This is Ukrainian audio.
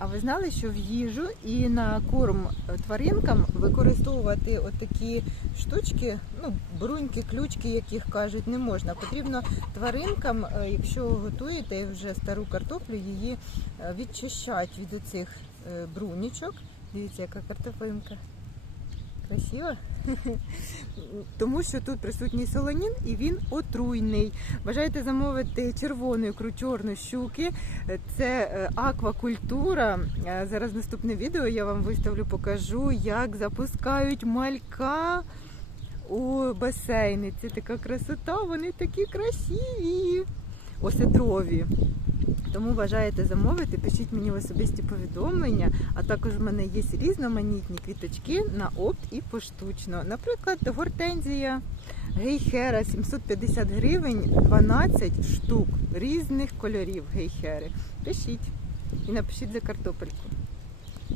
А ви знали, що в їжу і на корм тваринкам використовувати отакі штучки, ну, бруньки, ключки, яких кажуть, не можна. Потрібно тваринкам, е, якщо готуєте вже стару картоплю, її е, відчищати від оцих е, брунічок. Дивіться, яка картоплинка. Красива? Тому що тут присутній солонін і він отруйний. Бажаєте замовити червону ікру чорну щуки. Це е, аквакультура. Е, Зараз наступне відео я вам виставлю, покажу, як запускають малька у басейни. Це така красота, вони такі красиві. Осетрові. Тому бажаєте замовити, пишіть мені в особисті повідомлення, а також в мене є різноманітні квіточки на опт і поштучно. Наприклад, гортензія гейхера 750 гривень, 12 штук різних кольорів гейхери. Пишіть і напишіть за картопельку.